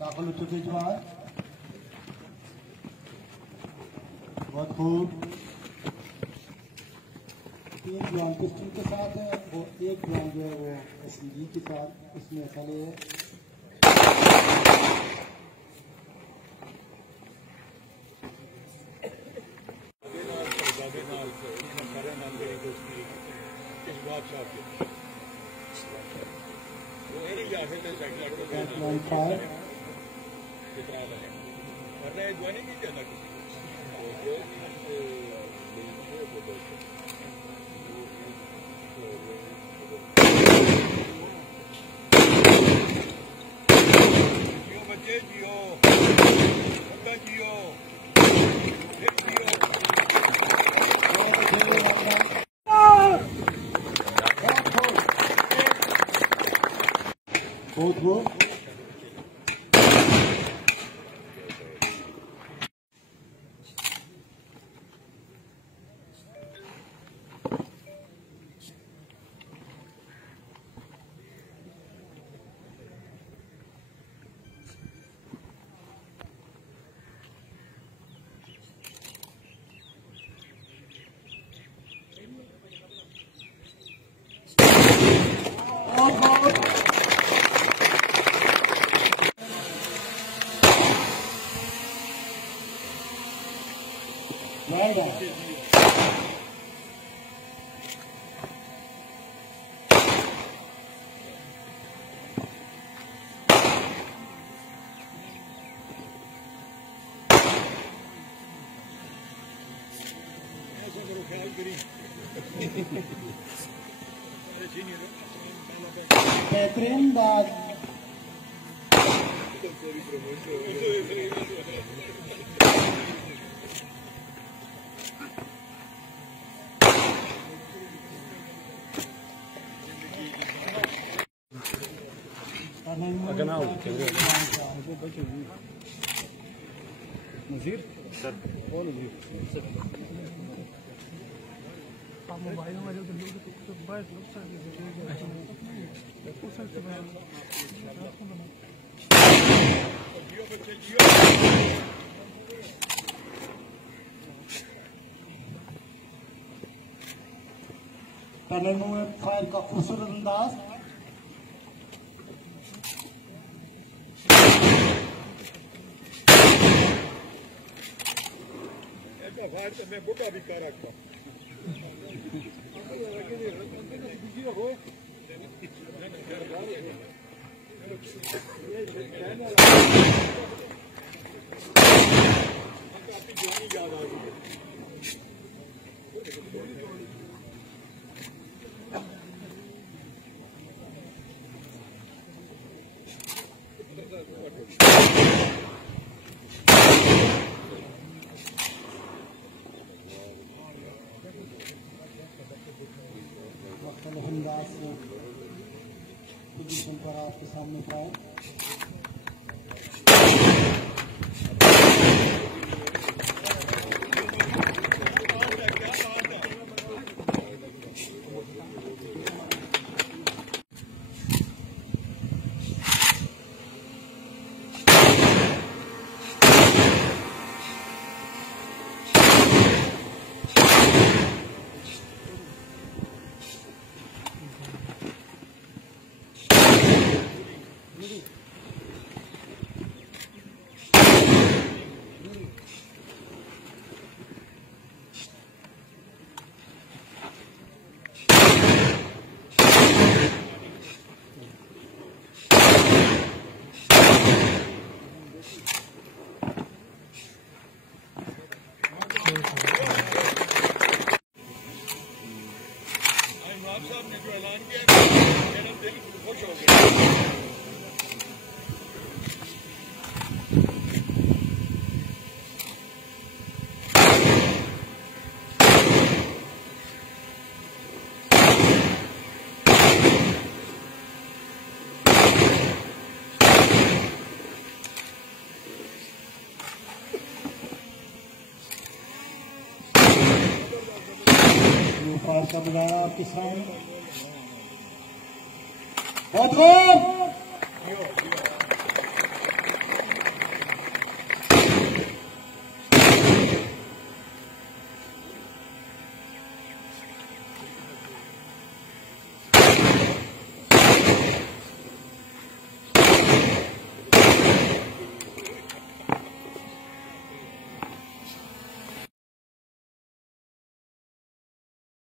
दाखिल हो चुके जवान, बहुत खूब। 3 जवान पिस्टल के साथ है और 1 जवान जो है वो SMG के साथ इसमें खड़े है। बहुत वो बेहतरीन बात। मंजीर सर कौन मोबाइल में पैनल में फायर का खूबसूरत अंदाज। फायर तो मैं बुका भी कर रखा अंदाज से पोजीशन पर आपके सामने पाए। साहब ने जो ऐलान किया मेरा दिल खुश हो गया। फायर का बुलाया आपके सामने। बहुत खूब।